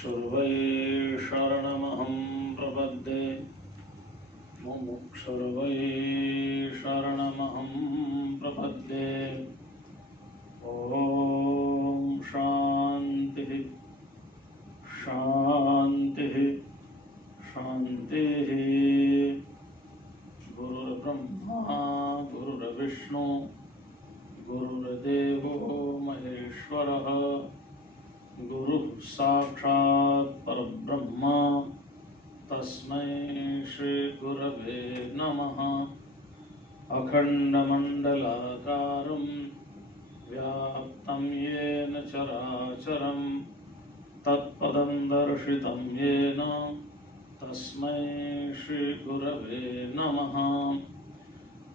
मुमुक्षुर्वै शरणमहं प्रपद्ये मुमुक्षुर्वै शरणमहं प्रपद्ये। ॐ शान्तिः शान्तिः शान्तिः। गुरुर्ब्रह्मा गुरुर्विष्णु गुरुर्देवो महेश्वरः गुरुः साक्षात् परब्रह्म तस्मै श्री गुरवे नमः। अखण्डमण्डलाकारं व्याप्तं येन चराचरं तत्पदं दर्शितं येन तस्मै श्री गुरवे नमः।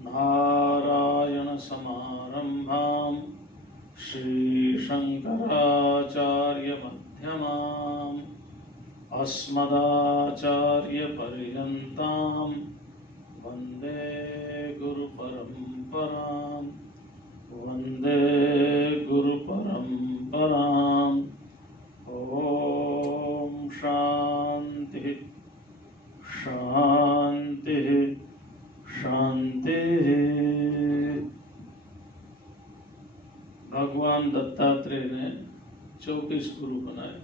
नारायणसमारम्भां श्रीशङ्कराचार्यमध्यमाम् अस्मदाचार्यपर्यन्तां वन्दे गुरुपरम्परां वन्दे गुरुपरम्पराम्। ॐ शान्तिः शान्तिः शान्तिः। भगवान दत्तात्रेय ने 24 गुरु बनाए,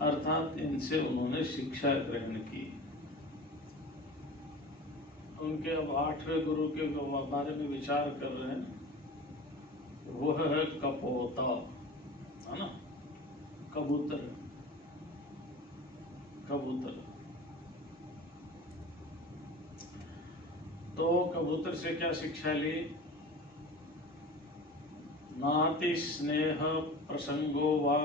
अर्थात इनसे उन्होंने शिक्षा ग्रहण की। उनके अब 8वें गुरु के बारे में विचार कर रहे हैं। वह है कपोता, है ना, कबूतर। कबूतर तो कबूतर से क्या शिक्षा ली? नाति स्नेह प्रसंगो वा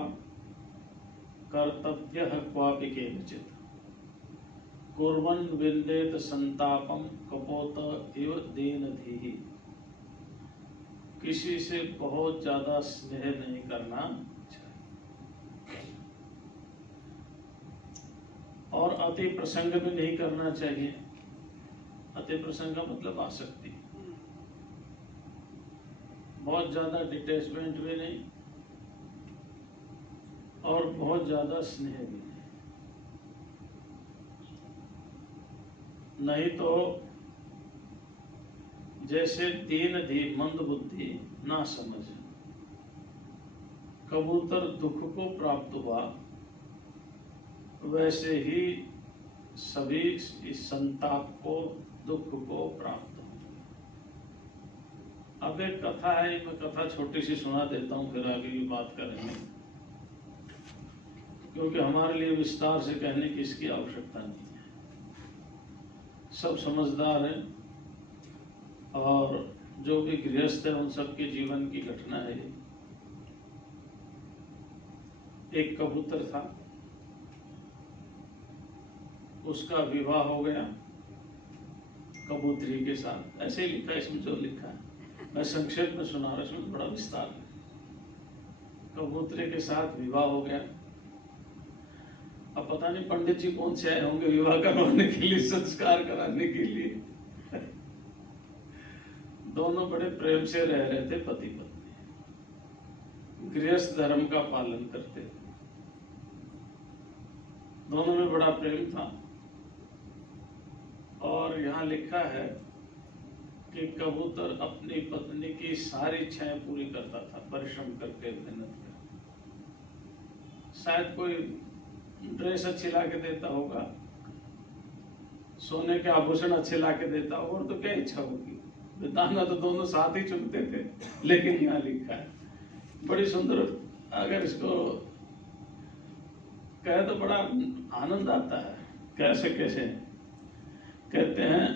कर्तव्यः क्वापि केनचित् कुर्वन् विन्देत संतापम कपोत इव दीनधीः। किसी से बहुत ज्यादा स्नेह नहीं करना चाहिए और अति प्रसंग भी नहीं करना चाहिए। अति प्रसंग का मतलब आसक्ति, बहुत ज्यादा डिटैचमेंट भी नहीं और बहुत ज्यादा स्नेह भी नहीं तो जैसे दीन धी मंद बुद्धि ना समझ कबूतर दुख को प्राप्त हुआ, वैसे ही सभी इस संताप को दुख को प्राप्त हो। अब एक कथा है, मैं कथा छोटी सी सुना देता हूँ, फिर आगे की बात करेंगे, क्योंकि हमारे लिए विस्तार से कहने की इसकी आवश्यकता नहीं है। सब समझदार हैं और जो भी गृहस्थ है उन सबके जीवन की घटना है। एक कबूतर था, उसका विवाह हो गया कबूतरी के साथ। ऐसे ही लिखा है इसमें, जो लिखा है मैं संक्षेप में सुना रहा हूँ, बड़ा विस्तार है। कबूतरी के साथ विवाह हो गया। अब पता नहीं पंडित जी कौन से आए होंगे विवाह करवाने के लिए, संस्कार कराने के लिए। दोनों बड़े प्रेम से रह रहे थे, पति पत्नी, गृहस्थ धर्म का पालन करते थे। दोनों में बड़ा प्रेम था। और यहाँ लिखा है कि कबूतर अपनी पत्नी की सारी इच्छाएं पूरी करता था, परिश्रम करके, मेहनत कर। शायद कोई ड्रेस अच्छी ला के देता होगा, सोने के आभूषण अच्छे ला के देता होगा, और तो क्या इच्छा होगी। दाना तो दोनों साथ ही चुनते थे। लेकिन यहाँ लिखा है बड़ी सुंदर, अगर इसको कहे तो बड़ा आनंद आता है। कैसे कैसे कहते हैं,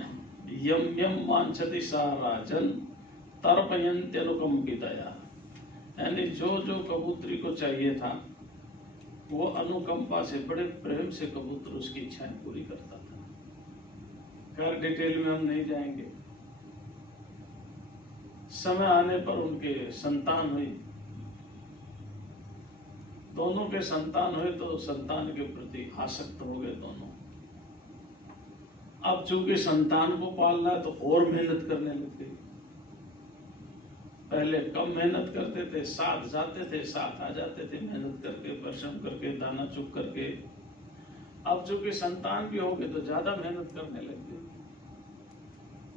यम यम वांछति सा राजन तर्पयन्त्यनुकंपितया। यानी जो जो कबूतरी को चाहिए था वो अनुकंपा से, बड़े प्रेम से कबूतर उसकी इच्छाएं पूरी करता था। खैर डिटेल में हम नहीं जाएंगे। समय आने पर उनके संतान हुई। दोनों के संतान हुए तो संतान के प्रति आसक्त हो गए दोनों। अब चूंकि संतान को पालना है तो और मेहनत करने लग गई। पहले कम मेहनत करते थे, साथ जाते थे, साथ आ जाते थे, मेहनत करके, परिश्रम करके, दाना चुग करके। अब चूंकि संतान भी हो गए तो ज्यादा मेहनत करने लग गए।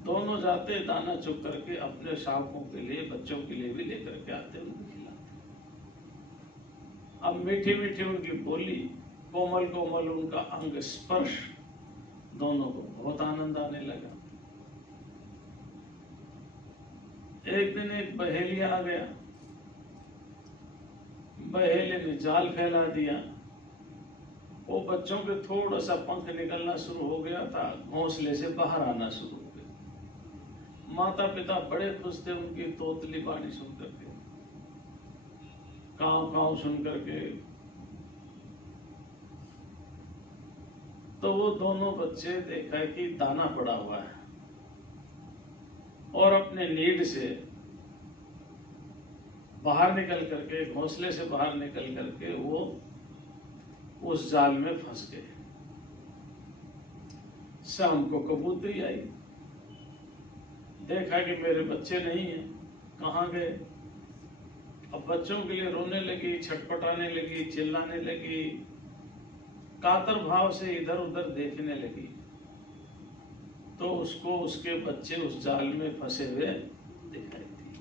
दोनों जाते दाना चुग करके, अपने शावकों के लिए, बच्चों के लिए भी लेकर के आते, उनको खिलाते। अब मीठी मीठी उनकी बोली, कोमल कोमल उनका अंग स्पर्श, दोनों को बहुत आनंद आने लगा। एक दिन एक बहेलिया आ गया। बहेले ने जाल फैला दिया। वो बच्चों के थोड़ा सा पंख निकलना शुरू हो गया था, घोंसले से बाहर आना शुरू हो गया। माता पिता बड़े खुश थे उनकी तोतली बाणी सुन करके, काव काव सुन करके। तो वो दोनों बच्चे देखा कि दाना पड़ा हुआ है, और अपने नीड से बाहर निकल करके, घोंसले से बाहर निकल करके वो उस जाल में फंस गए। शाम को कबूतरी आई, देखा कि मेरे बच्चे नहीं हैं, कहाँ गए। अब बच्चों के लिए रोने लगी, छटपटाने लगी, चिल्लाने लगी, कातर भाव से इधर उधर देखने लगी। तो उसको उसके बच्चे उस जाल में फंसे हुए दिखाई दिए।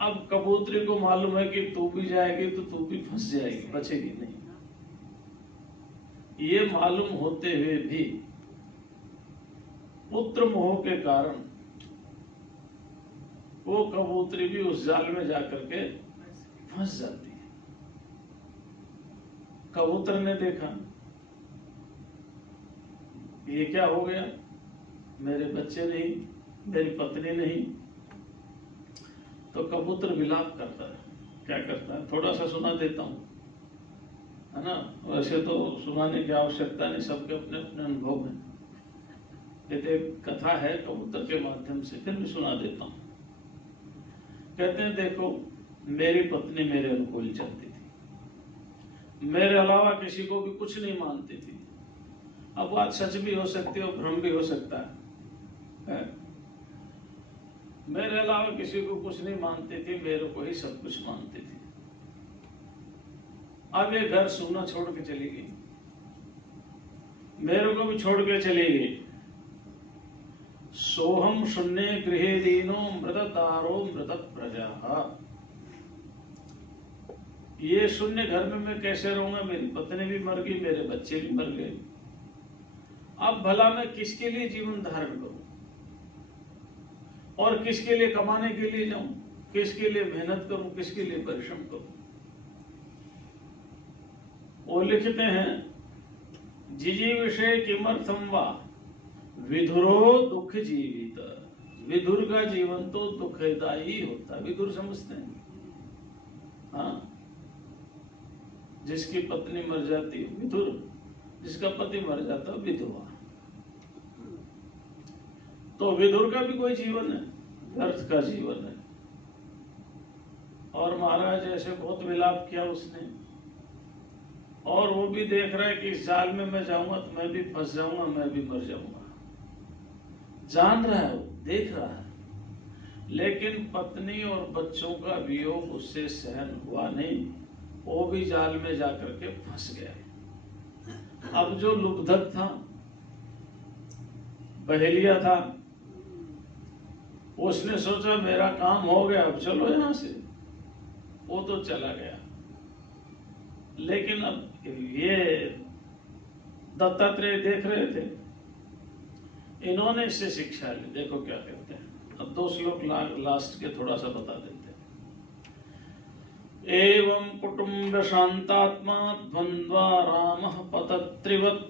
अब कबूतरी को मालूम है कि तू भी जाएगी तो तू भी फंस जाएगी, बचेगी नहीं। ये मालूम होते हुए भी पुत्र मोह के कारण वो कबूतरी भी उस जाल में जाकर के फंस जाती है। कबूतर ने देखा ये क्या हो गया, मेरे बच्चे नहीं, मेरी पत्नी नहीं। तो कबूतर विलाप करता है। क्या करता है, थोड़ा सा सुना देता हूं, है ना। वैसे तो सुनाने की आवश्यकता नहीं, सबके अपने अपने अनुभव में। ये तो एक कथा है कबूतर के माध्यम से, फिर भी सुना देता हूं। कहते हैं, देखो मेरी पत्नी मेरे अनुकूल चलती थी, मेरे अलावा किसी को भी कुछ नहीं मानती थी। अब बात सच भी हो सकती है और भ्रम भी हो सकता है। मेरे अलावा किसी को कुछ नहीं मानती थी, मेरे को ही सब कुछ मानती थी। अब ये घर सूना छोड़ के चली गई, मेरे को भी छोड़ के चली गई। सोहम शून्य गृहे दीनो मृतदारो मृत प्रजा। ये शून्य घर में मैं कैसे रहूंगा, मेरी पत्नी भी मर गई, मेरे बच्चे भी मर गए। अब भला मैं किसके लिए जीवन धारण करूं, और किसके लिए कमाने के लिए जाऊं, किसके लिए मेहनत करूं, किसके लिए परिश्रम करूं। वो लिखते हैं, जिजी विषय किमर्थम वा विधुरो दुख जीवित। विधुर का जीवन तो दुखदायी होता है। विधुर समझते हैं, हाँ, जिसकी पत्नी मर जाती है विधुर, जिसका पति मर जाता है विधवा। तो विधुर का भी कोई जीवन है, व्यर्थ का जीवन है। और महाराज ऐसे बहुत विलाप किया उसने, और वो भी देख रहा है कि इस जाल में मैं जाऊंगा तो मैं भी फंस जाऊंगा, मैं भी मर जाऊंगा। जान रहा है, वो देख रहा है, लेकिन पत्नी और बच्चों का वियोग उससे सहन हुआ नहीं। वो भी जाल में जाकर के फंस गया। अब जो लुब्धक था, बहेलिया था, उसने सोचा मेरा काम हो गया, अब चलो यहां से। वो तो चला गया, लेकिन अब ये दत्तात्रेय देख रहे थे, इन्होंने इससे शिक्षा ली। देखो क्या कहते हैं, अब 2 श्लोक लास्ट के थोड़ा सा बता देते हैं। एवं कुटुंब शांतात्मा द्वंद्वा रामः पतत्रिवत्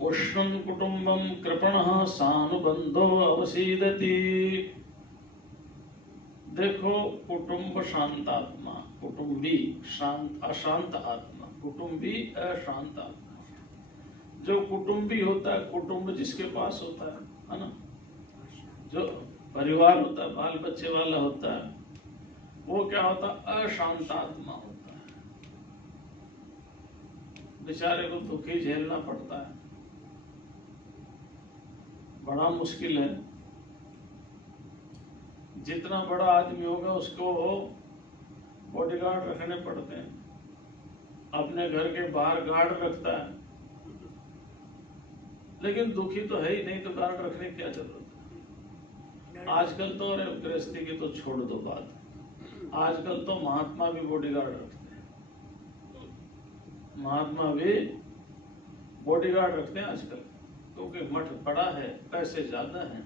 पुष्णं कुटुंबं कृपणः सानुबंधो अवसीदति। देखो, कुटुंब शांतात्मा, कुटुंबी शांत अशांत आत्मा, कुटुंबी अशांत आत्मा। जो कुटुंबी होता है, कुटुंब जिसके पास होता है ना, जो परिवार होता है, बाल बच्चे वाला होता है, वो क्या होता है, अशांत आत्मा होता है। बेचारे को दुख ही झेलना पड़ता है, बड़ा मुश्किल है। जितना बड़ा आदमी होगा उसको बॉडीगार्ड रखने पड़ते हैं। अपने घर के बाहर गार्ड रखता है, लेकिन दुखी तो है ही नहीं, तो गार्ड रखने की क्या जरूरत है। आजकल तो अरे गृहस्थी की तो छोड़ दो बात, आजकल तो महात्मा भी बॉडीगार्ड रखते हैं। महात्मा भी बॉडीगार्ड रखते हैं आजकल, क्योंकि मठ बड़ा है, पैसे ज्यादा हैं,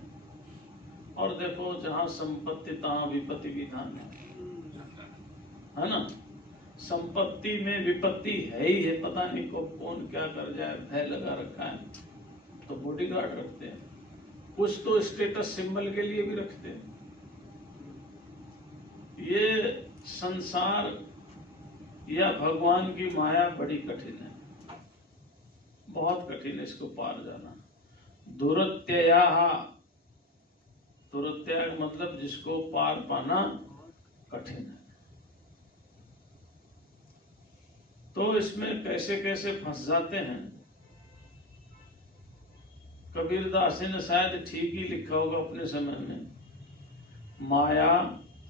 और देखो जहां संपत्ति तहां विपत्ति विधान है ना। संपत्ति में विपत्ति है ही है, पता नहीं कौन क्या कर जाए, भय लगा रखा है, तो बॉडीगार्ड रखते हैं। कुछ तो स्टेटस सिंबल के लिए भी रखते हैं। ये संसार या भगवान की माया बड़ी कठिन है, बहुत कठिन है इसको पार जाना। दुरत्यया, दुरत्यय मतलब जिसको पार पाना कठिन है। तो इसमें कैसे कैसे फंस जाते हैं। कबीरदास ने शायद ठीक ही लिखा होगा अपने समय में, माया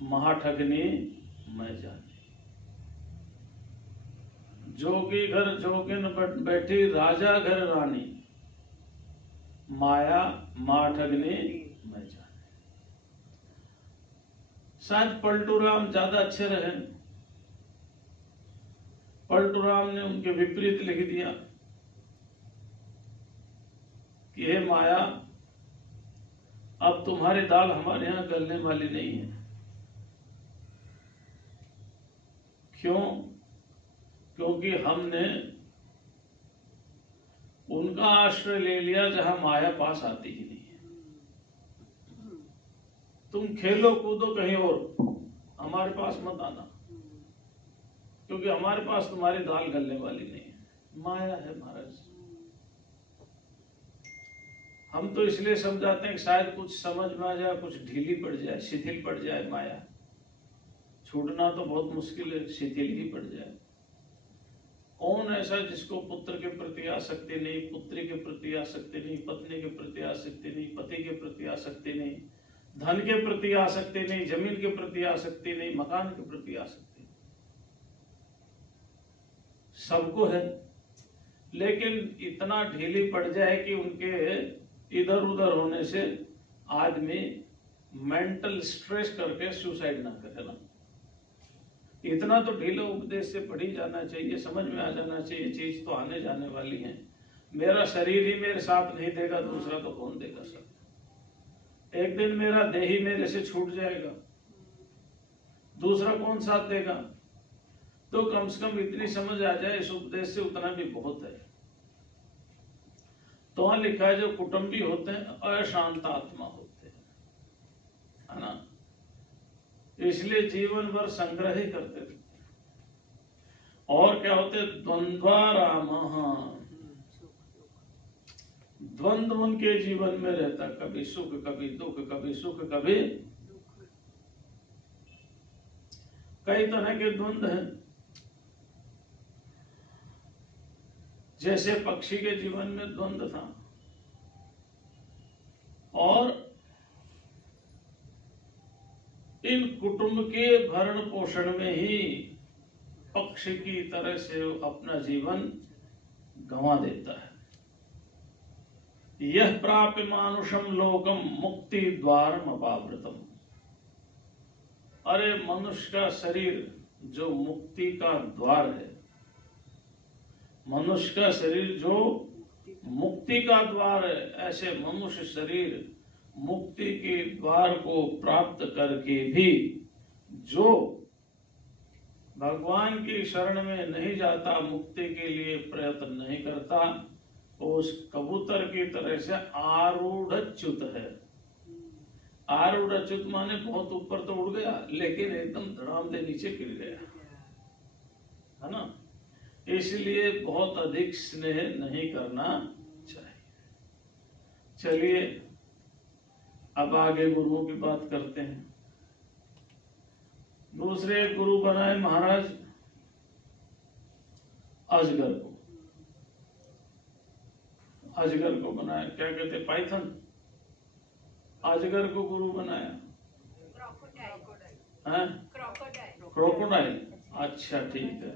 महाठगनी मैं जानी, जोगी घर जोगिन बैठी राजा घर रानी, माया महाठगनी मैं जानी। शायद पलटू राम ज्यादा अच्छे रहे। पलटू राम ने उनके विपरीत लिख दिया कि हे माया, अब तुम्हारी दाल हमारे यहां गलने वाली नहीं है। क्यों? क्योंकि हमने उनका आश्रय ले लिया जहां माया पास आती ही नहीं है। तुम खेलो कूदो कहीं और, हमारे पास मत आना, क्योंकि हमारे पास तुम्हारी दाल गलने वाली नहीं है। माया है महाराज। हम तो इसलिए समझाते हैं कि शायद कुछ समझ में आ जाए, कुछ ढीली पड़ जाए, शिथिल पड़ जाए माया। छूटना तो बहुत मुश्किल है, शिथिल ही पड़ जाए। कौन ऐसा जिसको पुत्र के प्रति आसक्ति नहीं, पुत्री के प्रति आसक्ति नहीं, पत्नी के प्रति आसक्ति नहीं, पति के प्रति आसक्ति नहीं, धन के प्रति आसक्ति नहीं, जमीन के प्रति आसक्ति नहीं, मकान के प्रति आसक्ति नहीं। सबको है, लेकिन इतना ढीली पड़ जाए कि उनके इधर उधर होने से आदमी मेंटल स्ट्रेस करके सुसाइड ना करे ना। इतना तो ढीला उपदेश से पढ़ ही जाना चाहिए, समझ में आ जाना चाहिए, चीज तो आने जाने वाली है। मेरा शरीर ही मेरे साथ नहीं देगा, दूसरा तो कौन देगा सब। एक दिन मेरा देह ही मेरे से छूट जाएगा, दूसरा कौन साथ देगा। तो कम से कम इतनी समझ आ जाए इस उपदेश से, उतना भी बहुत है। तो वहां लिखा है जो कुटुंबी होते हैं अशांत आत्मा होते हैं, है ना। इसलिए जीवन भर संग्रह ही करते रहते हैं। और क्या होते, द्वंद्वाराम, द्वंद्व उनके जीवन में रहता, कभी सुख कभी दुख, कभी सुख कभी। कई तरह के द्वंद्व हैं। जैसे पक्षी के जीवन में द्वंद्व था, और इन कुटुंब के भरण पोषण में ही पक्षी की तरह से अपना जीवन गंवा देता है। यह प्राप्य मानुषम लोकम मुक्ति द्वारम अपावृतम। अरे मनुष्य का शरीर जो मुक्ति का द्वार है, मनुष्य का शरीर जो मुक्ति का द्वार है, ऐसे मनुष्य शरीर मुक्ति के द्वार को प्राप्त करके भी जो भगवान की शरण में नहीं जाता, मुक्ति के लिए प्रयत्न नहीं करता, उस कबूतर की तरह से आरूढ़च्युत है। आरूढ़च्युत माने बहुत ऊपर तो उड़ गया, लेकिन एकदम धड़ाम दे नीचे गिर गया, है ना। इसलिए बहुत अधिक स्नेह नहीं करना चाहिए। चलिए अब आगे गुरुओं की बात करते हैं। दूसरे गुरु बनाए महाराज अजगर को। अजगर को बनाया, क्या कहते, पाइथन। अजगर को गुरु बनाया। हैं? क्रोकोडाइल। अच्छा ठीक है।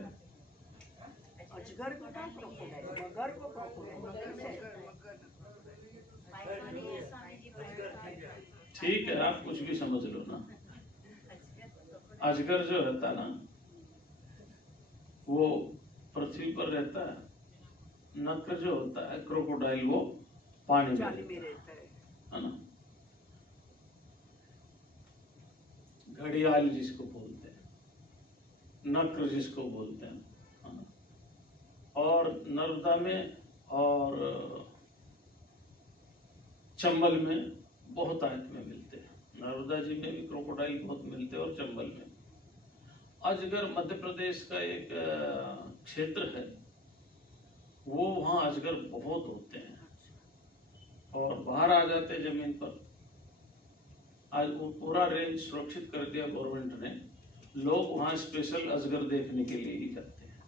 अजगर को था क्रोकोडाइल, मगर को क्रोकोडाइल। ठीक है, आप कुछ भी समझ लो ना। अजगर जो रहता ना वो पृथ्वी पर रहता है, नक्र जो होता है क्रोकोडाइल वो पानी में रहता है ना। घड़ियाल जिसको बोलते हैं, नक्र जिसको बोलते हैं, है ना? और नर्मदा में और चंबल में बहुत आयत में मिलते हैं। नर्मदा जी में भी क्रोकोडाइल बहुत मिलते हैं और चंबल में। अजगर मध्य प्रदेश का एक क्षेत्र है, वो वहाँ अजगर बहुत होते हैं और बाहर आ जाते हैं जमीन पर। आज वो पूरा रेंज सुरक्षित कर दिया गवर्नमेंट ने, लोग वहाँ स्पेशल अजगर देखने के लिए ही जाते हैं।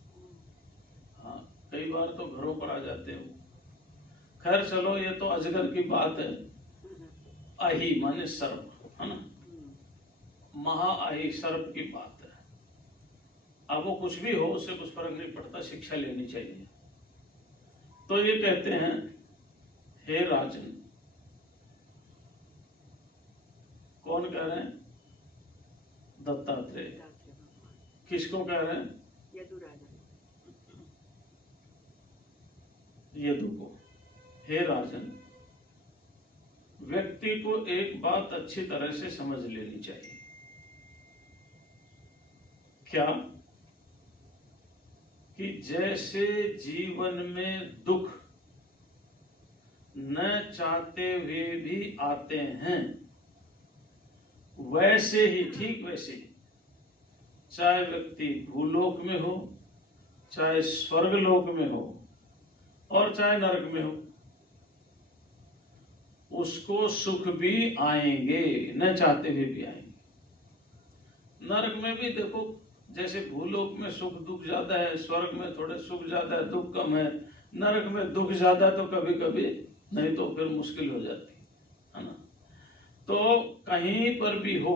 हाँ, कई बार तो घरों पर आ जाते हैं। खैर चलो, ये तो अजगर की बात है। आही माने सर्प, है ना, महाआही सर्प की बात है। अब वो कुछ भी हो, उससे कुछ फर्क नहीं पड़ता, शिक्षा लेनी चाहिए। तो ये कहते हैं, हे राजन, कौन कह रहे हैं? दत्तात्रेय। किसको कह रहे हैं? यदु को। हे राजन, व्यक्ति को एक बात अच्छी तरह से समझ लेनी चाहिए। क्या? कि जैसे जीवन में दुख न चाहते हुए भी आते हैं, वैसे ही, ठीक वैसे ही, चाहे व्यक्ति भूलोक में हो, चाहे स्वर्गलोक में हो और चाहे नरक में हो, उसको सुख भी आएंगे, न चाहते हुए भी आएंगे। नरक में भी देखो, जैसे भूलोक में सुख दुख ज्यादा है, स्वर्ग में थोड़े सुख ज्यादा है, दुख कम है, नरक में दुख ज्यादा तो कभी कभी, नहीं तो फिर मुश्किल हो जाती है ना। तो कहीं पर भी हो,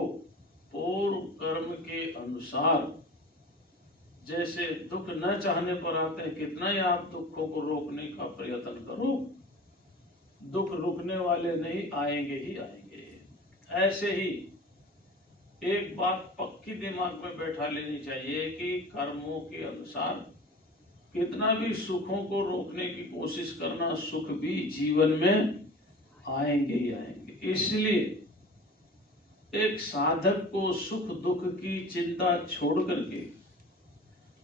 पूर्व कर्म के अनुसार जैसे दुख न चाहने पर आते हैं, कितना ही आप दुखों को रोकने का प्रयत्न करो, दुख रुकने वाले नहीं, आएंगे ही आएंगे। ऐसे ही एक बात पक्की दिमाग में बैठा लेनी चाहिए कि कर्मों के अनुसार कितना भी सुखों को रोकने की कोशिश करना, सुख भी जीवन में आएंगे ही आएंगे। इसलिए एक साधक को सुख दुख की चिंता छोड़ करके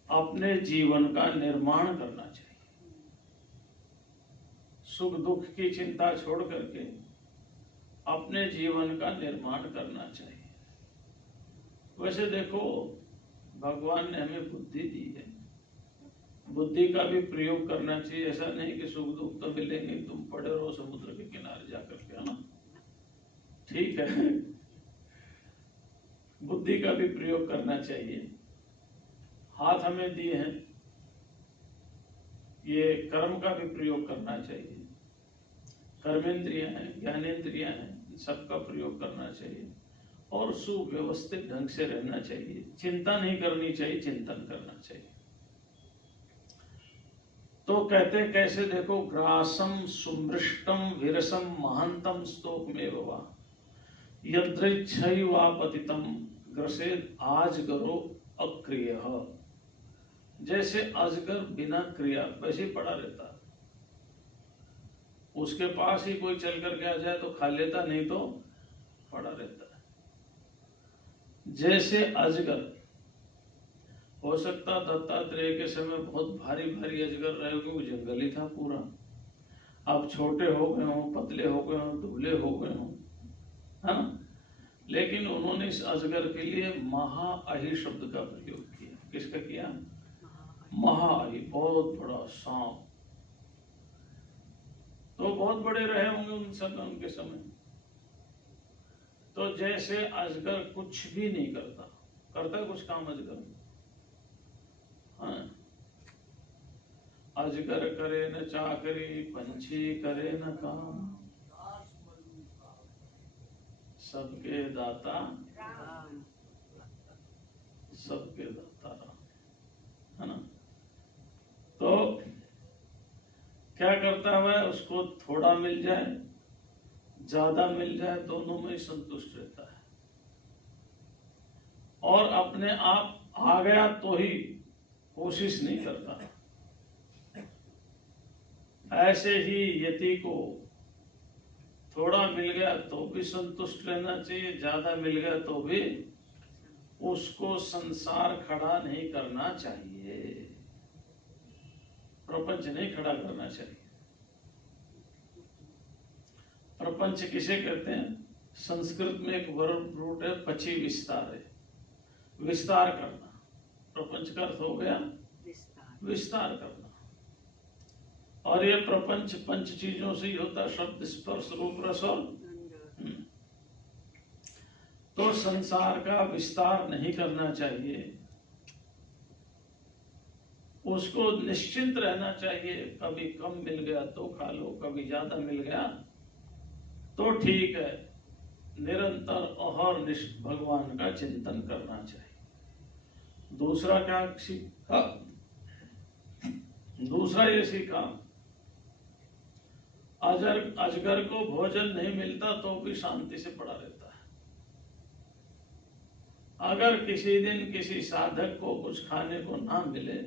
अपने जीवन का निर्माण करना चाहिए। सुख दुख की चिंता छोड़ करके अपने जीवन का निर्माण करना चाहिए। वैसे देखो, भगवान ने हमें बुद्धि दी है, बुद्धि का भी प्रयोग करना चाहिए। ऐसा नहीं कि सुख दुख तो मिलेंगे, तुम पड़े रहो समुद्र के किनारे जाकर के, है ना, ठीक है। बुद्धि का भी प्रयोग करना चाहिए। हाथ हमें दिए हैं, ये कर्म का भी प्रयोग करना चाहिए। कर्मेंद्रियां हैं, ज्ञानेंद्रियां हैं, सबका प्रयोग करना चाहिए और सुव्यवस्थित ढंग से रहना चाहिए। चिंता नहीं करनी चाहिए, चिंतन करना चाहिए। तो कहते हैं कैसे, देखो, ग्रासम सुमृष्टम विरसम महंतम स्तोक में वा यदृच्छैवापतितम ग्रसेद आजगरो अक्रिय। जैसे अजगर बिना क्रिया वैसे पड़ा रहता, उसके पास ही कोई चल करके आ जाए तो खा लेता, नहीं तो पड़ा रहता है। जैसे अजगर, हो सकता दत्तात्रेय के समय बहुत भारी भारी अजगर रहे, क्योंकि जंगल ही था पूरा। अब छोटे हो गए हों, पतले हो गए हों, दुबले हो गए हों, है ना, लेकिन उन्होंने इस अजगर के लिए महाअहि शब्द का प्रयोग किया। किसका किया? महाअहि, बहुत बड़ा सांप। तो बहुत बड़े रहे होंगे उन सब उनके समय। तो जैसे अजगर कुछ भी नहीं करता, करता कुछ काम अजगर? हाँ, अजगर करे न चाकरी, पंछी करे न काम, सबके दाता सबके दाता राम, है ना। तो क्या करता है वह, उसको थोड़ा मिल जाए ज्यादा मिल जाए दोनों में ही संतुष्ट रहता है, और अपने आप आ गया तो ही कोशिश नहीं करता। ऐसे ही यति को थोड़ा मिल गया तो भी संतुष्ट रहना चाहिए, ज्यादा मिल गया तो भी उसको संसार खड़ा नहीं करना चाहिए, प्रपंच नहीं खड़ा करना चाहिए। प्रपंच किसे कहते हैं? संस्कृत में एक वर्ब रूट है, पची विस्तार है, विस्तार करना। प्रपंच का अर्थ हो गया विस्तार करना। और ये प्रपंच पंच चीजों से ही होता, शब्द स्पर्श रूप रस और तो संसार का विस्तार नहीं करना चाहिए, उसको निश्चिंत रहना चाहिए। कभी कम मिल गया तो खा लो, कभी ज्यादा मिल गया तो ठीक है, निरंतर अहर्निश भगवान का चिंतन करना चाहिए। दूसरा क्या सीखा? दूसरा ये सीखा, अजगर को भोजन नहीं मिलता तो भी शांति से पड़ा रहता है। अगर किसी दिन किसी साधक को कुछ खाने को ना मिले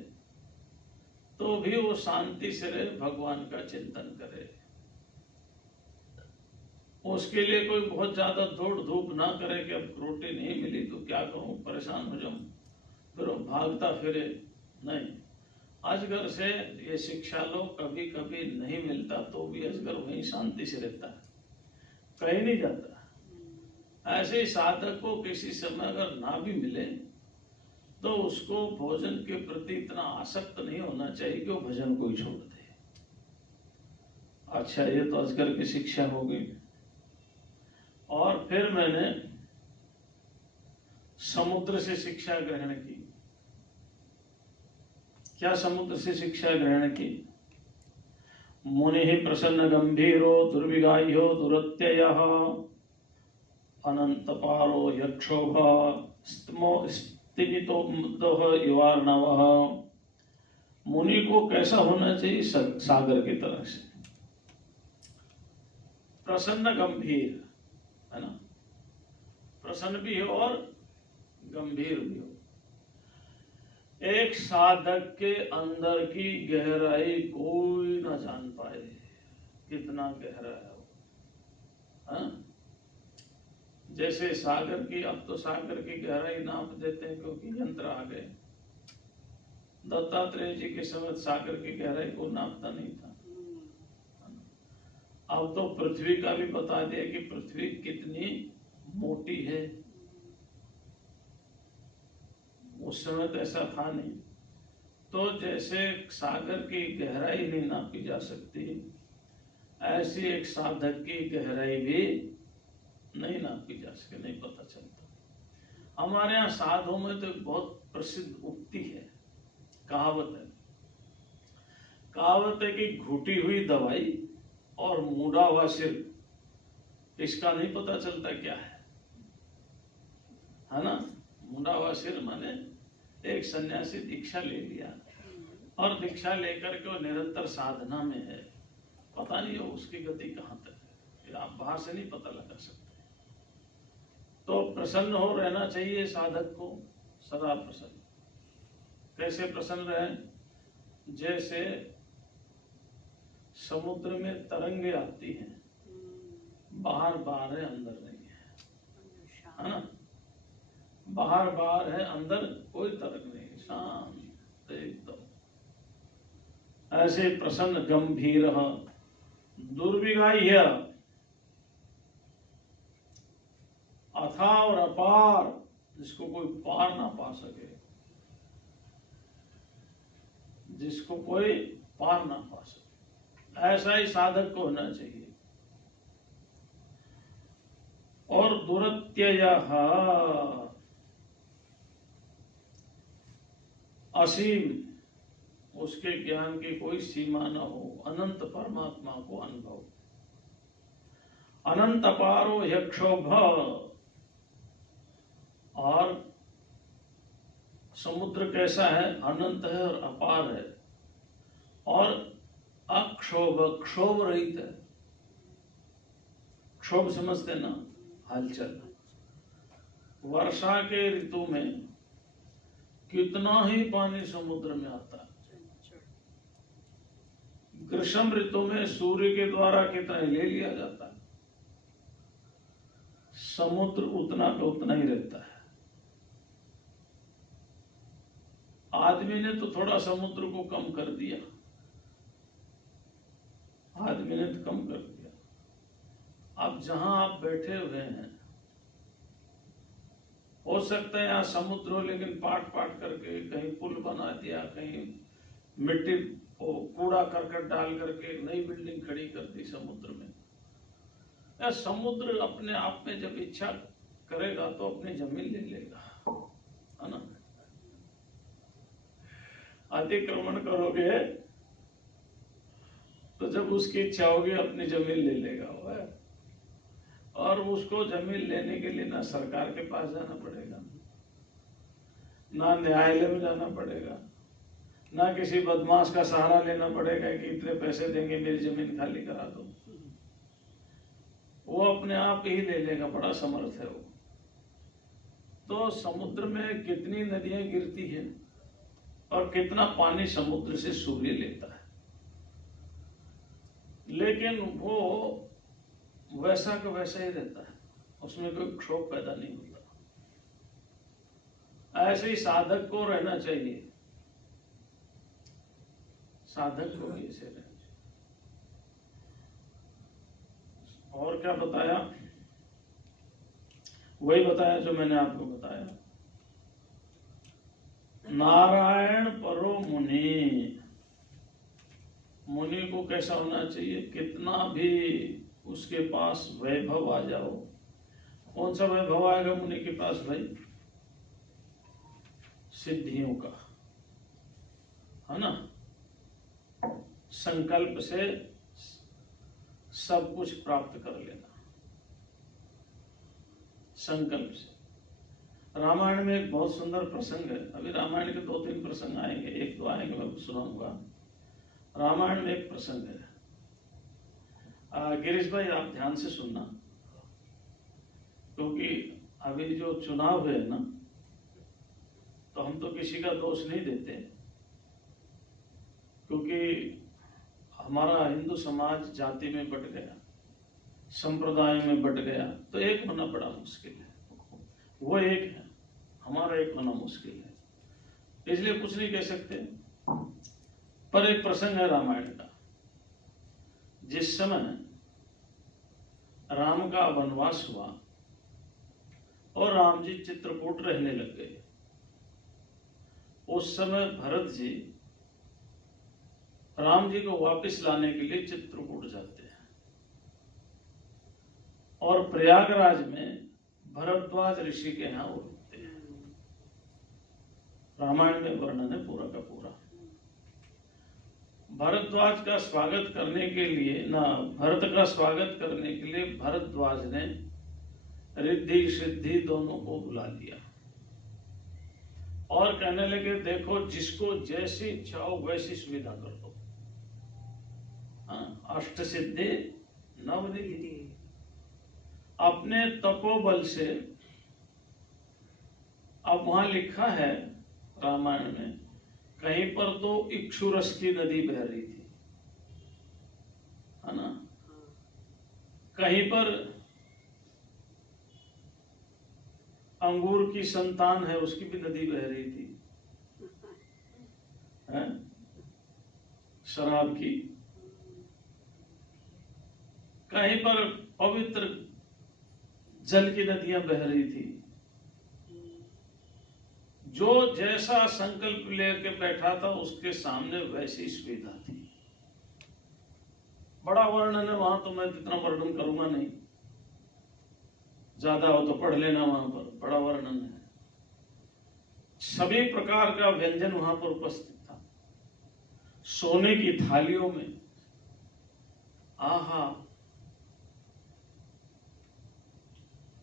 तो भी वो शांति से रहे, भगवान का चिंतन करे। उसके लिए कोई बहुत ज्यादा दौड़ धूप ना करे कि अब रोटी नहीं मिली तो क्या करूं, परेशान हो जाऊं, फिर वो भागता फिरे। नहीं, अजगर से ये शिक्षा लो, कभी कभी नहीं मिलता तो भी अजगर वहीं शांति से रहता है, कहीं नहीं जाता। ऐसे ही साधक को किसी समय अगर ना भी मिले तो उसको भोजन के प्रति इतना आसक्त नहीं होना चाहिए कि वो भजन को ही छोड़ दे। अच्छा, ये तो अजगर की शिक्षा हो गई। और फिर मैंने समुद्र से शिक्षा ग्रहण की। क्या समुद्र से शिक्षा ग्रहण की? मुनि प्रसन्न गंभीरो दुर्विगाह्यो दुरत्ययः अनंत पारो यक्षोभ स्तिमितो मुद्दः युवार्णवः। मुनि को कैसा होना चाहिए? सागर की तरह से प्रसन्न गंभीर, है ना, प्रसन्न भी हो और गंभीर भी हो। एक साधक के अंदर की गहराई कोई ना जान पाए, कितना गहरा है वो, हाँ? जैसे सागर की, अब तो सागर की गहराई नाप देते हैं क्योंकि यंत्र आ गए। दत्तात्रेय जी के समय सागर की गहराई को नापता नहीं था। अब तो पृथ्वी का भी बता दिया कि पृथ्वी कितनी मोटी है, उस समय तो ऐसा था नहीं। तो जैसे सागर की गहराई नहीं नापी जा सकती, ऐसी एक साधक की गहराई भी नहीं नापी जा सके, नहीं पता चलता। हमारे यहाँ साधुओं में तो बहुत प्रसिद्ध उक्ति है, कहावत है कि घुटी हुई दवाई और मुड़ा हुआ सिर, इसका नहीं पता चलता क्या है ना। मुड़ा हुआ सिर माने एक सन्यासी दीक्षा ले लिया और दीक्षा लेकर के वो निरंतर साधना में है, पता नहीं हो उसकी गति कहाँ तक है, आप बाहर से नहीं पता लगा सकते। तो प्रसन्न हो रहना चाहिए साधक को, सदा प्रसन्न। कैसे प्रसन्न रहे? जैसे समुद्र में तरंगे आती हैं, बाहर बाहर है अंदर नहीं है ना, बाहर बाहर है अंदर कोई तरंग नहीं, शांत एकदम। ऐसे प्रसन्न गंभीर दुर्विगाह्य अथाह और अपार, जिसको कोई पार ना पा सके, जिसको कोई पार ना पा सके, ऐसा ही साधक को होना चाहिए। और दुरत्ययः असीम, उसके ज्ञान की कोई सीमा न हो, अनंत परमात्मा को अनुभव। अनंत पारो यक्षोभ, और समुद्र कैसा है? अनंत है और अपार है और अक्षोभ, क्षोभ रहित है। क्षोभ समझते ना? हलचल। वर्षा के ऋतु में कितना ही पानी समुद्र में आता है, ग्रीष्म ऋतु में सूर्य के द्वारा कितना ले लिया जाता है, समुद्र उतना का उतना ही रहता है। आदमी ने तो थोड़ा समुद्र को कम कर दिया, आदमी ने तो कम कर दिया। अब जहां आप बैठे हुए हैं, हो सकता है यहाँ समुद्र हो, लेकिन पाट पाट करके कहीं पुल बना दिया, कहीं मिट्टी को कूड़ा करकट डाल करके नई बिल्डिंग खड़ी कर दी समुद्र में। या समुद्र अपने आप में जब इच्छा करेगा तो अपनी जमीन ले लेगा, है ना? अतिक्रमण करोगे तो जब उसकी इच्छा होगी अपनी जमीन ले लेगा वो है। और उसको जमीन लेने के लिए ना सरकार के पास जाना पड़ेगा, ना न्यायालय में जाना पड़ेगा, ना किसी बदमाश का सहारा लेना पड़ेगा कि इतने पैसे देंगे मेरी जमीन खाली करा दो। वो अपने आप ही ले लेगा, बड़ा समर्थ है वो। तो समुद्र में कितनी नदियां गिरती हैं और कितना पानी समुद्र से सूर्य लेता है, लेकिन वो वैसा का वैसा ही रहता है, उसमें कोई क्षोभ पैदा नहीं होता। ऐसे ही साधक को रहना चाहिए, साधक को भी ऐसे रहना चाहिए। और क्या बताया? वही बताया जो मैंने आपको बताया। नारायण परो मुनि, मुनि को कैसा होना चाहिए? कितना भी उसके पास वैभव आ जाओ, कौन सा वैभव आएगा मुनि के पास भाई? सिद्धियों का, है ना? संकल्प से सब कुछ प्राप्त कर लेना, संकल्प से। रामायण में एक बहुत सुंदर प्रसंग है, अभी रामायण के 2-3 प्रसंग आएंगे, 1-2 आएंगे, मैं सुनाऊंगा। रामायण में एक प्रसंग है, गिरीश भाई आप ध्यान से सुनना, क्योंकि अभी जो चुनाव हुए ना, तो हम तो किसी का दोष नहीं देते, क्योंकि हमारा हिंदू समाज जाति में बट गया, संप्रदाय में बट गया, तो एक होना बड़ा मुश्किल है। वो एक है, हमारा एक होना मुश्किल है, इसलिए कुछ नहीं कह सकते। पर एक प्रसंग है रामायण का, जिस समय राम का वनवास हुआ और राम जी चित्रकूट रहने लग गए, उस समय भरत जी राम जी को वापस लाने के लिए चित्रकूट जाते हैं और प्रयागराज में भरद्वाज ऋषि के यहाँ रुकते हैं। रामायण में वर्णन है पूरा का पूरा। भरद्वाज का स्वागत करने के लिए ना, भरत का स्वागत करने के लिए भरद्वाज ने रिद्धि सिद्धि दोनों को बुला लिया और कहने लगे, देखो जिसको जैसी इच्छा हो वैसी सुविधा कर दो। अष्ट सिद्धि नवनिधि, अपने तपोबल से। अब वहां लिखा है रामायण में, कहीं पर तो इक्षुरस की नदी बह रही थी, है ना? कहीं पर अंगूर की संतान है, उसकी भी नदी बह रही थी, है? शराब की। कहीं पर पवित्र जल की नदियां बह रही थी। जो जैसा संकल्प लेकर बैठा था उसके सामने वैसी सुविधा थी। बड़ा वर्णन है वहां, तो मैं इतना वर्णन करूंगा नहीं, ज्यादा हो तो पढ़ लेना, वहां पर बड़ा वर्णन है। सभी प्रकार का व्यंजन वहां पर उपस्थित था, सोने की थालियों में। आहा,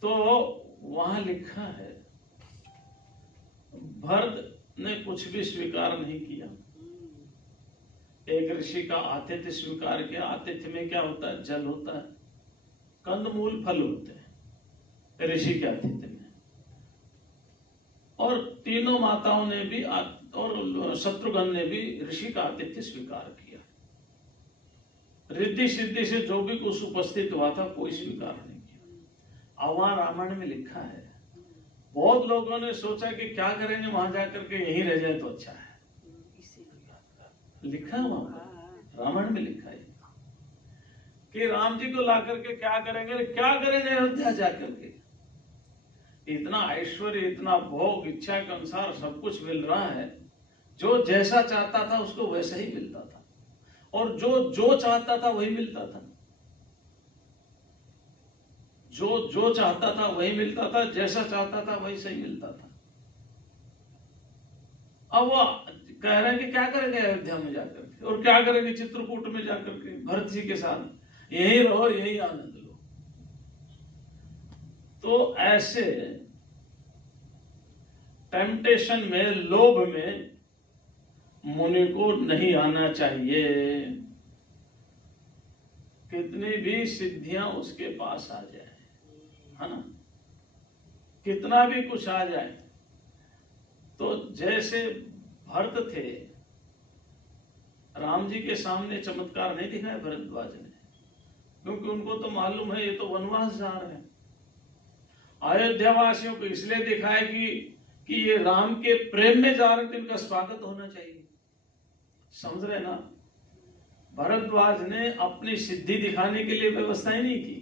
तो वहां लिखा है, भरत ने कुछ भी स्वीकार नहीं किया। एक ऋषि का आतिथ्य स्वीकार किया। आतिथ्य में क्या होता है? जल होता है, कंदमूल, फल होते हैं ऋषि के आतिथ्य में। और तीनों माताओं ने भी और शत्रुघ्न ने भी ऋषि का आतिथ्य स्वीकार किया। रिद्धि सिद्धि से जो भी कुछ उपस्थित हुआ था कोई स्वीकार नहीं किया। अब वहां रामायण में लिखा है, बहुत लोगों ने सोचा कि क्या करेंगे वहां जाकर के, यहीं रह जाए तो अच्छा है। लिखा है वहां पर, रामायण में लिखा है कि राम जी को ला करके क्या करेंगे, क्या करेंगे अयोध्या जाकर के। इतना ऐश्वर्य, इतना भोग, इच्छा के अनुसार सब कुछ मिल रहा है। जो जैसा चाहता था उसको वैसा ही मिलता था, और जो चाहता था वही मिलता था। जो चाहता था वही मिलता था, जैसा चाहता था वही सही मिलता था। अब वो कह रहे हैं कि क्या करेंगे अयोध्या में जाकर के, और क्या करेंगे चित्रकूट में जाकर के भरत जी के साथ, यही रहो, यही आनंद लो। तो ऐसे टेम्पटेशन में, लोभ में मुनि को नहीं आना चाहिए। कितनी भी सिद्धियां उसके पास आ जाए, है ना, कितना भी कुछ आ जाए, तो जैसे भरत थे, राम जी के सामने चमत्कार नहीं दिखाया भरद्वाज ने, क्योंकि उनको तो मालूम है ये तो वनवास जा रहे हैं। अयोध्या वासियों को इसलिए दिखाया कि ये राम के प्रेम में जा रहे थे, इनका स्वागत होना चाहिए। समझ रहे ना? भरद्वाज ने अपनी सिद्धि दिखाने के लिए व्यवस्था ही नहीं की।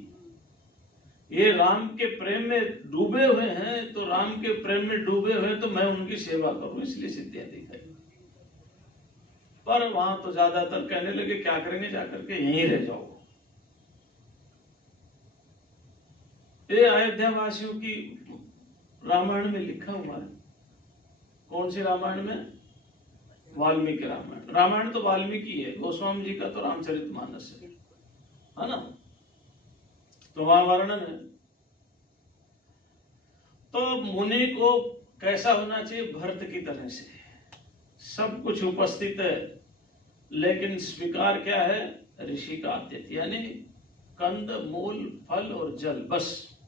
ये राम के प्रेम में डूबे हुए हैं, तो राम के प्रेम में डूबे हुए तो मैं उनकी सेवा करूं, इसलिए सिद्धियां दिखाई। पर वहां तो ज्यादातर कहने लगे क्या करेंगे जाकर के, यहीं रह जाओ। ये अयोध्या वासियों की रामायण में लिखा हुआ है। कौन सी रामायण में? वाल्मीकि रामायण। रामायण तो वाल्मीकि है, गोस्वामी जी का तो रामचरितमानस है ना। तो वहां वर्णन है। तो मुनि को कैसा होना चाहिए? भरत की तरह से सब कुछ उपस्थित है, लेकिन स्वीकार क्या है? ऋषि का आतिथ्य, यानी कंद, मूल, फल और जल, बस।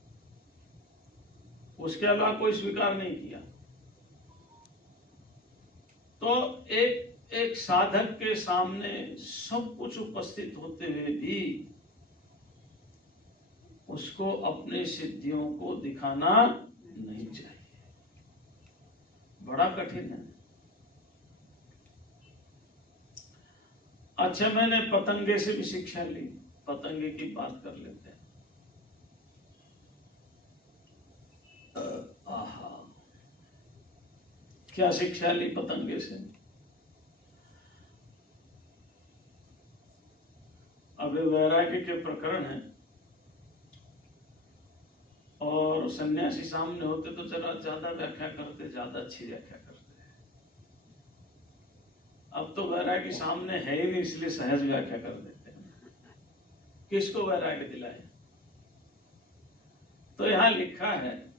उसके अलावा कोई स्वीकार नहीं किया। तो एक साधक के सामने सब कुछ उपस्थित होते हुए भी उसको अपनी सिद्धियों को दिखाना नहीं चाहिए। बड़ा कठिन है। अच्छा, मैंने पतंगे से भी शिक्षा ली। पतंगे की बात कर लेते हैं। आहा, क्या शिक्षा ली पतंगे से। अभी वैराग्य के प्रकरण है, और सन्यासी सामने होते तो जरा ज्यादा व्याख्या करते, ज्यादा अच्छी व्याख्या करते। अब तो वैराग्य सामने है ही नहीं, इसलिए सहज व्याख्या कर देते हैं। किसको वैराग्य दिलाए? तो यहां लिखा है,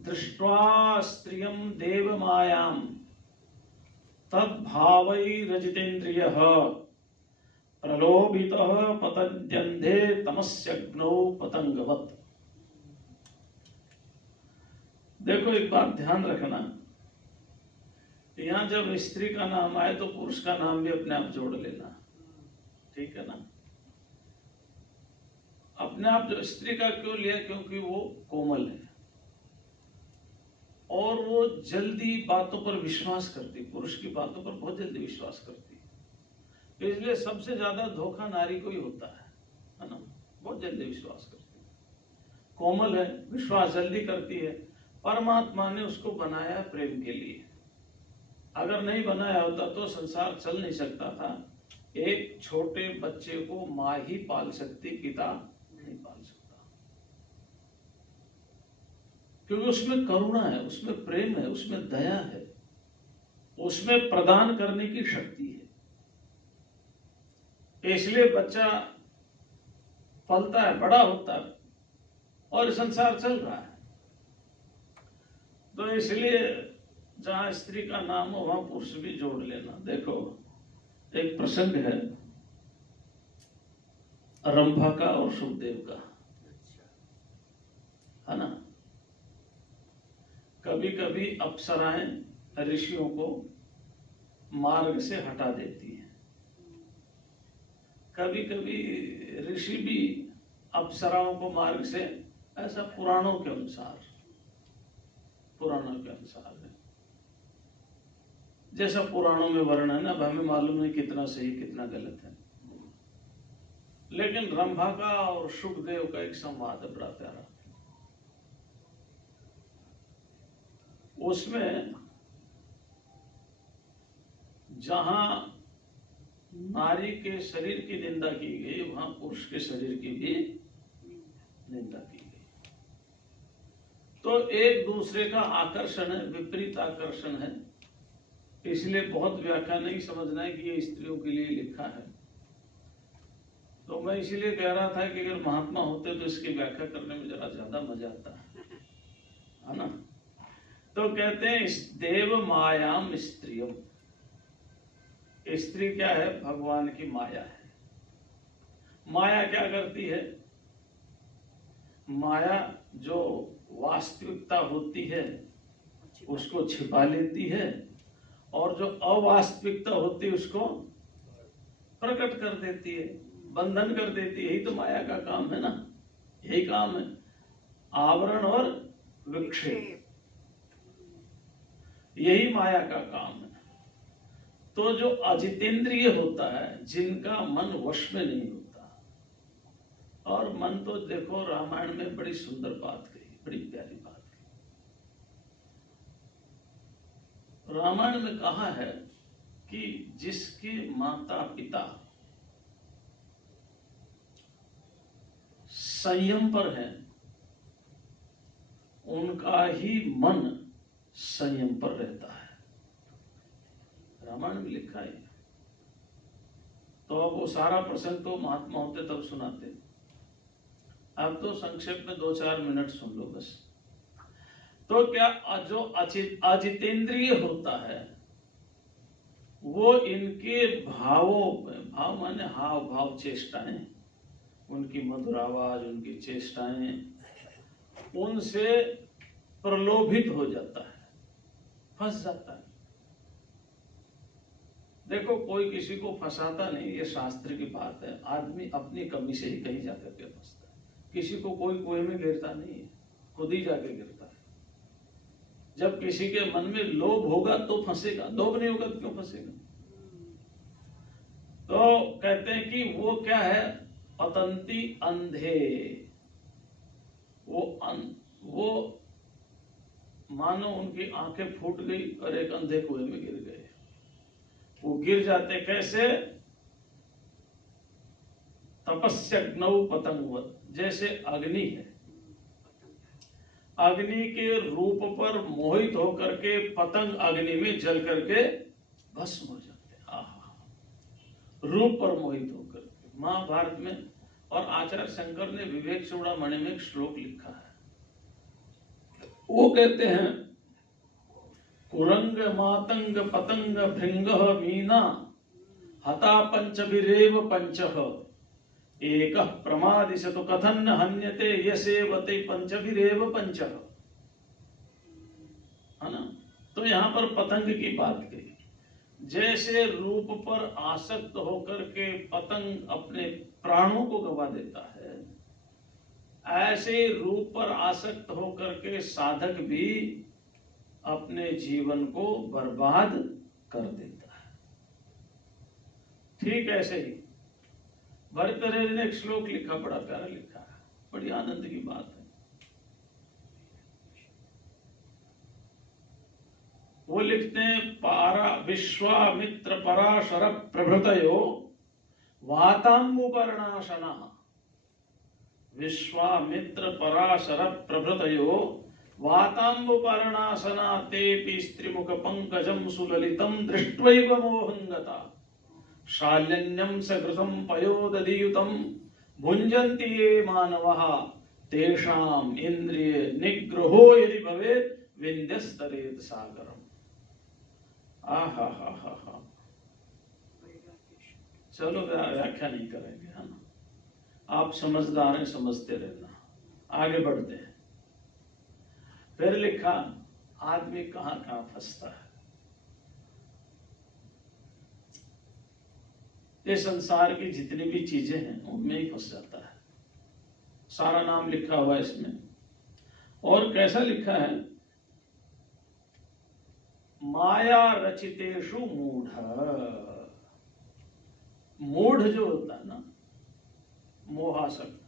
दृष्ट्वा स्त्रियं देव मायाम तद्भावैरजितेन्द्रियः प्रलोभितः पतन्त्यन्धे तमस्यग्नौ पतंगवत्। देखो, एक बात ध्यान रखना, यहां जब स्त्री का नाम आए तो पुरुष का नाम भी अपने आप जोड़ लेना, ठीक है ना। अपने आप जो स्त्री का क्यों लिया? क्योंकि वो कोमल है और वो जल्दी बातों पर विश्वास करती, पुरुष की बातों पर बहुत जल्दी विश्वास करती है। इसलिए सबसे ज्यादा धोखा नारी को ही होता है ना। बहुत जल्दी विश्वास करती है, कोमल है, विश्वास जल्दी करती है। परमात्मा ने उसको बनाया प्रेम के लिए। अगर नहीं बनाया होता तो संसार चल नहीं सकता था। एक छोटे बच्चे को माँ ही पाल सकती, पिता नहीं पाल सकता, क्योंकि उसमें करुणा है, उसमें प्रेम है, उसमें दया है, उसमें प्रदान करने की शक्ति है। इसलिए बच्चा पलता है, बड़ा होता है और संसार चल रहा है। तो इसलिए जहां स्त्री का नाम हो वहां पुरुष भी जोड़ लेना। देखो एक प्रसंग है रंभा का और सुखदेव का, है ना। कभी कभी अप्सराएं ऋषियों को मार्ग से हटा देती हैं, कभी कभी ऋषि भी अप्सराओं को मार्ग से, ऐसा पुराणों के अनुसार है। जैसा पुराणों में वर्णन है ना, अब हमें मालूम नहीं कितना सही कितना गलत है। लेकिन रंभा का और सुखदेव का एक संवाद है बड़ा प्यारा। उसमें जहां नारी के शरीर की निंदा की गई, वहां पुरुष के शरीर की भी निंदा की गई। तो एक दूसरे का आकर्षण है, विपरीत आकर्षण है। इसलिए बहुत व्याख्या नहीं समझना है कि ये स्त्रियों के लिए लिखा है। तो मैं इसीलिए कह रहा था कि अगर महात्मा होते तो इसकी व्याख्या करने में जरा ज्यादा मजा आता है ना। तो कहते हैं देव मायाम स्त्रियों, स्त्री क्या है? भगवान की माया है। माया क्या करती है? माया जो वास्तविकता होती है उसको छिपा लेती है, और जो अवास्तविकता होती है उसको प्रकट कर देती है, बंधन कर देती है। यही तो माया का काम है ना, यही काम है, आवरण और विक्षेप, यही माया का काम है। तो जो अजितेंद्रिय होता है, जिनका मन वश में नहीं होता, और मन तो देखो रामायण में बड़ी सुंदर बात कही, बड़ी प्यारी बात कही। रामायण में कहा है कि जिसके माता पिता संयम पर हैं, उनका ही मन संयम पर रहता है। रामायण में लिखा है। तो अब वो सारा प्रसंग तो महात्मा होते तब सुनाते, अब तो संक्षेप में 2-4 मिनट सुन लो बस। तो क्या जो अजितेंद्रिय होता है वो इनके भावों, भाव माने हाव भाव, चेष्टाएं, उनकी मधुर आवाज, उनकी चेष्टाएं, उनसे प्रलोभित हो जाता है, फंस जाता है। देखो कोई किसी को फंसाता नहीं, ये शास्त्र की बात है। आदमी अपनी कमी से ही कहीं जाकर के फंसता है। किसी को कोई कुएं में गिरता नहीं है, खुद ही जाके गिरता है। जब किसी के मन में लोभ होगा तो फंसेगा, लोभ नहीं होगा तो क्यों फंसेगा? तो कहते हैं कि वो क्या है? पतंती अंधे। वो मानो उनकी आंखें फूट गई और एक अंधे कुएं में गिर गए। वो गिर जाते कैसे? तपस्यग्नौ पतंगवत, जैसे अग्नि है, अग्नि के रूप पर मोहित होकर के पतंग अग्नि में जल करके भस्म हो जाते हैं। रूप पर मोहित होकर। महाभारत में और आचार्य शंकर ने विवेक चूड़ामणि में एक श्लोक लिखा है। वो कहते हैं कुरंग मातंग पतंग भृंग मीना हता पंचभिरेव पंचः एकः प्रमादिशतु कथन हन्यते यसेवते पंचभिरेव पंचः, है ना। तो यहाँ पर पतंग की बात कही। जैसे रूप पर आसक्त होकर के पतंग अपने प्राणों को गवा देता है, ऐसे रूप पर आसक्त होकर के साधक भी अपने जीवन को बर्बाद कर देता है। ठीक ऐसे ही भर्तृहरि ने एक श्लोक लिखा, बड़ा प्यारा लिखा है, बड़ी आनंद की बात है। वो लिखते हैं पारा विश्वामित्र पराशर प्रभृतयो वाताम्बुपर्णाशना। विश्वामित्र पराशर प्रभृतयो वाताम्बुपर्णासना तेपि स्त्रीमुख पंकजं सुललितं दृष्ट्वैव मोहंगता शाल्यन्यं सकृतं पयोदधियुतं भुञ्जन्ति ये मानवः तेषाम् इंद्रिय निग्रहो यदि भवेत् विंध्यस्तरेत सागरम। आहा हा हा हा। चलो व्याख्या नहीं करेंगे, है ना। आप समझदार हैं, समझते रहना, आगे बढ़ते हैं। फिर लिखा आदमी कहां कहां फंसता है। ये संसार की जितनी भी चीजें हैं उनमें ही फंस जाता है। सारा नाम लिखा हुआ है इसमें। और कैसा लिखा है, माया रचितेषु मूढ़। मूढ़ जो होता है ना, मोहासक्त,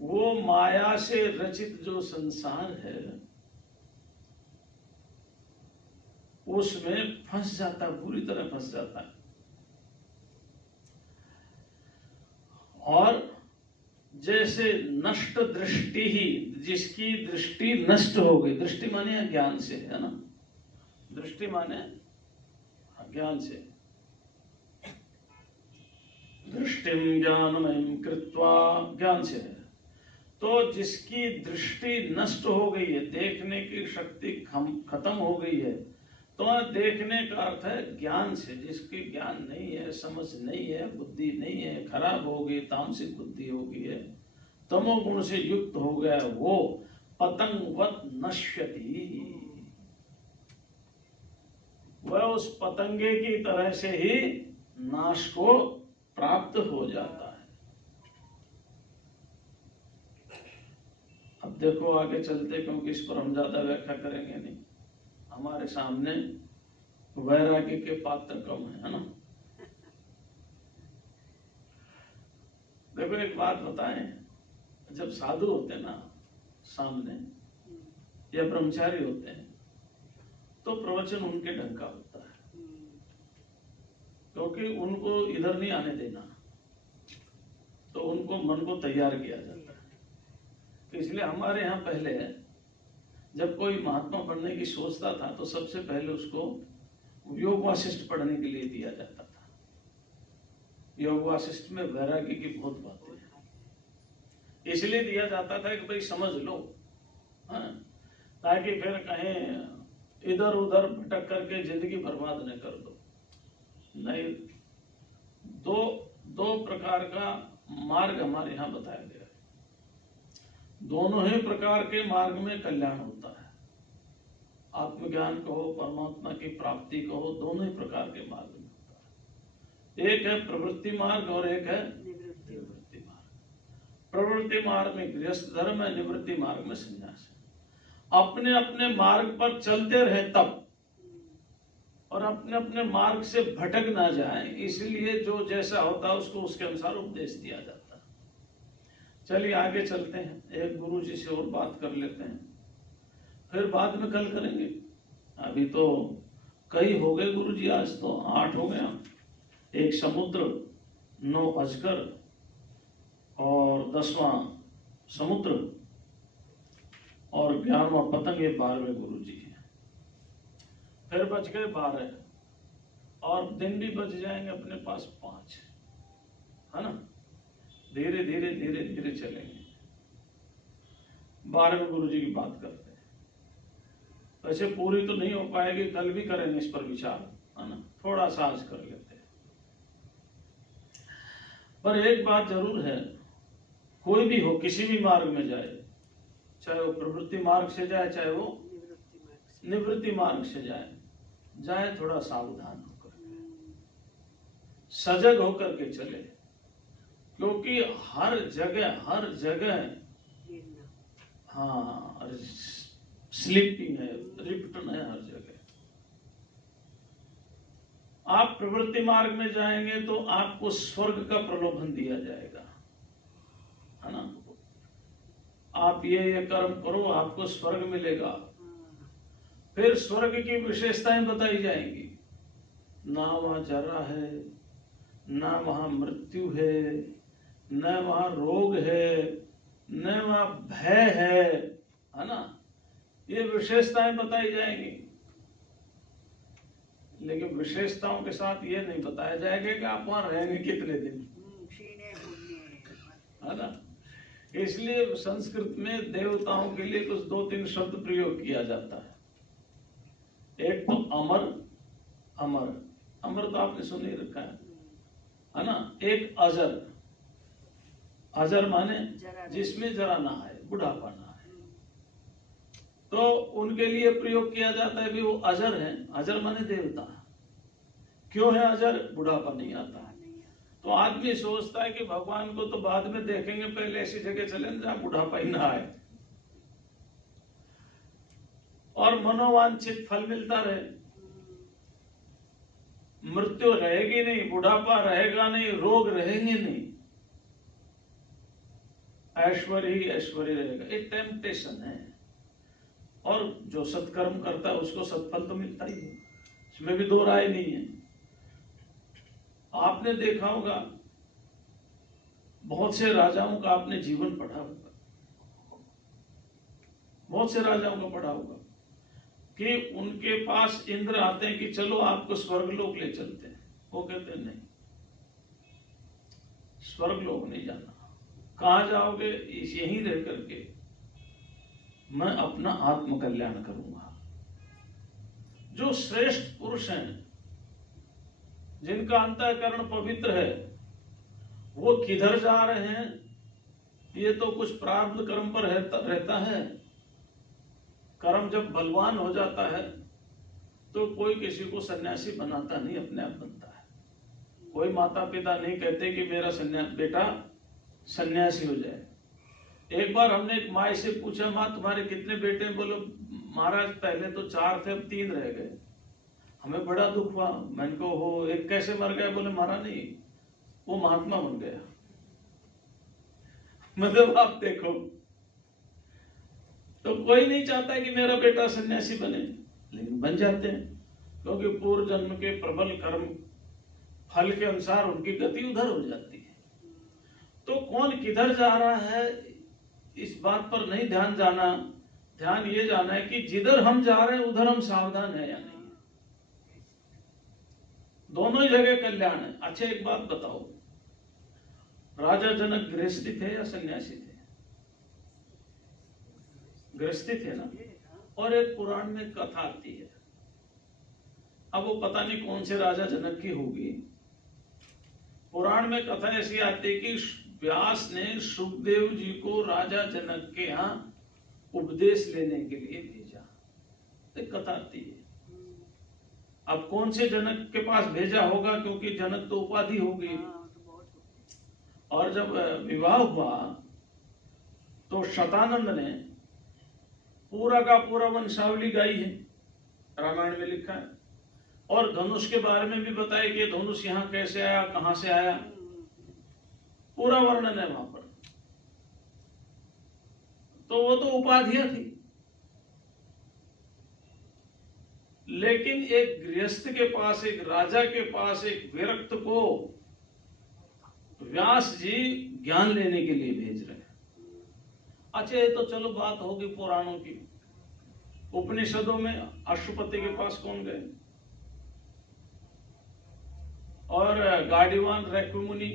वो माया से रचित जो संसार है उसमें फंस जाता है, बुरी तरह फंस जाता है। और जैसे नष्ट दृष्टि ही, जिसकी दृष्टि नष्ट हो गई, दृष्टि माने ज्ञान से, है ना, दृष्टि माने ज्ञान से, दृष्टिम ज्ञानमयीं कृत्वा, ज्ञान से है। तो जिसकी दृष्टि नष्ट हो गई है, देखने की शक्ति खत्म हो गई है, तो देखने का अर्थ है ज्ञान से। जिसकी ज्ञान नहीं है, समझ नहीं है, बुद्धि नहीं है, खराब हो गई, तामसिक बुद्धि हो गई है, तमोगुण से युक्त हो गया, वो पतंगवत नश्यति। वह उस पतंगे की तरह से ही नाश को प्राप्त हो जाता है। अब देखो आगे चलते, क्योंकि इस पर हम ज्यादा व्याख्या करेंगे नहीं, हमारे सामने वैराग्य के पात्र कम है ना। देखो एक बात बताएं, जब साधु होते ना सामने या ब्रह्मचारी होते हैं तो प्रवचन उनके ढंग का होता है, क्योंकि उनको इधर नहीं आने देना, तो उनको मन को तैयार किया जाता है। तो इसलिए हमारे यहाँ पहले जब कोई महात्मा बनने की सोचता था तो सबसे पहले उसको योग वासिष्ठ पढ़ने के लिए दिया जाता था। योग वासिष्ठ में वैराग्य की बहुत बातें हैं, इसलिए दिया जाता था कि भाई समझ लो, हाँ, ताकि फिर कहीं इधर उधर भटक करके जिंदगी बर्बाद न कर दो। नहीं, दो प्रकार का मार्ग हमारे यहाँ बताया गया है। दोनों ही प्रकार के मार्ग में कल्याण होता है। आत्मज्ञान कहो, परमात्मा की प्राप्ति कहो, दोनों ही प्रकार के मार्ग में होता है। एक है प्रवृत्ति मार्ग और एक है निवृत्ति मार्ग। प्रवृत्ति मार्ग में गृहस्थ धर्म है, निवृत्ति मार्ग में संन्यास है। अपने अपने मार्ग पर चलते रहे तब, और अपने अपने मार्ग से भटक ना जाए, इसलिए जो जैसा होता है उसको उसके अनुसार उपदेश दिया जाता है। चलिए आगे चलते हैं, एक गुरु जी से और बात कर लेते हैं, फिर बाद में कल करेंगे। अभी तो कई हो गए गुरु जी, आज तो 8 हो गया। 1 समुद्र, 9 अजगर और 10वां समुद्र और 11वां पतंग, ये 12वें गुरु जी हैं। फिर बच गए 12 और दिन भी बच जाएंगे अपने पास 5, है ना। धीरे धीरे धीरे धीरे चलेंगे। 12वें गुरु जी की बात करते हैं। वैसे पूरी तो नहीं हो पाएगी, कल भी करेंगे इस पर विचार, है ना, थोड़ा सा आज कर लेते हैं। पर एक बात जरूर है, कोई भी हो, किसी भी मार्ग में जाए, चाहे वो प्रवृत्ति मार्ग से जाए, चाहे वो निवृत्ति मार्ग से जाए थोड़ा सावधान होकर, सजग होकर के चले, क्योंकि हर जगह हाँ स्लीपिंग है, रिपटन है हर जगह। आप प्रवृत्ति मार्ग में जाएंगे तो आपको स्वर्ग का प्रलोभन दिया जाएगा, है ना। आप ये कर्म करो, आपको स्वर्ग मिलेगा। फिर स्वर्ग की विशेषताएं बताई जाएंगी, ना वहां जरा है, ना वहां मृत्यु है, न वहां रोग है, न वहां भय है ना। ये विशेषताएं बताई जाएंगी, लेकिन विशेषताओं के साथ ये नहीं बताया जाएगा कि आप वहां रहेंगे कितने दिन, है ना। इसलिए संस्कृत में देवताओं के लिए कुछ 2-3 शब्द प्रयोग किया जाता है। एक तो अमर, अमर अमर तो आपने सुन ही रखा है ना। एक अजर, अजर माने जिसमें जरा ना आए, बुढ़ापा ना आए, तो उनके लिए प्रयोग किया जाता है भी वो अजर है। अजर माने देवता। क्यों है अजर? बुढ़ापा नहीं आता। तो आदमी सोचता है कि भगवान को तो बाद में देखेंगे, पहले ऐसी जगह चले जहां बुढ़ापा ही ना आए और मनोवांछित फल मिलता रहे। मृत्यु रहेगी नहीं, बुढ़ापा रहेगा नहीं, रोग रहेंगे नहीं, ऐश्वर्य ही ऐश्वर्य रहेगा। एक टेम्पटेशन है, और जो सत्कर्म करता है उसको सत्फल तो मिलता ही है, इसमें भी दो राय नहीं है। आपने देखा होगा, बहुत से राजाओं का आपने जीवन पढ़ा होगा, बहुत से राजाओं का पढ़ा होगा कि उनके पास इंद्र आते हैं कि चलो आपको स्वर्गलोक ले चलते हैं। वो कहते हैं नहीं, स्वर्गलोक नहीं जाना। कहां जाओगे? यहीं रह करके मैं अपना आत्म कल्याण करूंगा। जो श्रेष्ठ पुरुष हैं, जिनका अंतःकरण पवित्र है, वो किधर जा रहे हैं? ये तो कुछ प्रारब्ध कर्म पर रहता है। कर्म जब बलवान हो जाता है तो कोई किसी को सन्यासी बनाता नहीं, अपने आप बनता है। कोई माता पिता नहीं कहते कि मेरा बेटा सन्यासी हो जाए। एक बार हमने एक माँ से पूछा, माँ तुम्हारे कितने बेटे? बोलो महाराज पहले तो 4 थे, अब 3 रह गए। हमें बड़ा दुख हुआ। मैंने कहा हो, एक कैसे मर गया? बोले महाराज नहीं, वो महात्मा बन गया। मतलब आप देखो, तो कोई नहीं चाहता कि मेरा बेटा सन्यासी बने, लेकिन बन जाते हैं, क्योंकि पूर्व जन्म के प्रबल कर्म फल के अनुसार उनकी गति उधर हो जाती है। तो कौन किधर जा रहा है इस बात पर नहीं ध्यान जाना, ध्यान ये जाना है कि जिधर हम जा रहे हैं उधर हम सावधान है या नहीं। दोनों ही जगह कल्याण है। अच्छा एक बात बताओ, राजा जनक गृहस्थी थे या सन्यासी थे? गृहस्थी थे ना। और एक पुराण में कथा आती है, अब वो पता नहीं कौन से राजा जनक की होगी। पुराण में कथा ऐसी आती है कि व्यास ने सुखदेव जी को राजा जनक के यहाँ उपदेश लेने के लिए भेजा। एक कथा आती है। अब कौन से जनक के पास भेजा होगा, क्योंकि जनक तो उपाधि होगी। और जब विवाह हुआ तो शतानंद ने पूरा का पूरा वंशावली गाई है, रामायण में लिखा है। और धनुष के बारे में भी बताया कि धनुष यहाँ कैसे आया, कहां से आया, पूरा वर्णन है वहां पर। तो वो तो उपाधियां थी, लेकिन एक गृहस्थ के पास, एक राजा के पास, एक विरक्त को व्यास जी ज्ञान लेने के लिए भेज रहे हैं। अच्छा ये तो चलो बात होगी पुराणों की। उपनिषदों में अशुपति के पास कौन गए? और गाड़ीवान रैक्यमुनि।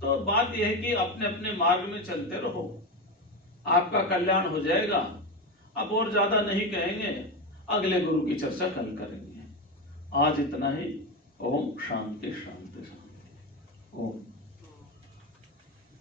तो बात यह है कि अपने अपने मार्ग में चलते रहो, आपका कल्याण हो जाएगा। अब और ज्यादा नहीं कहेंगे, अगले गुरु की चर्चा कल करेंगे। आज इतना ही। ओम शांति शांति शांति।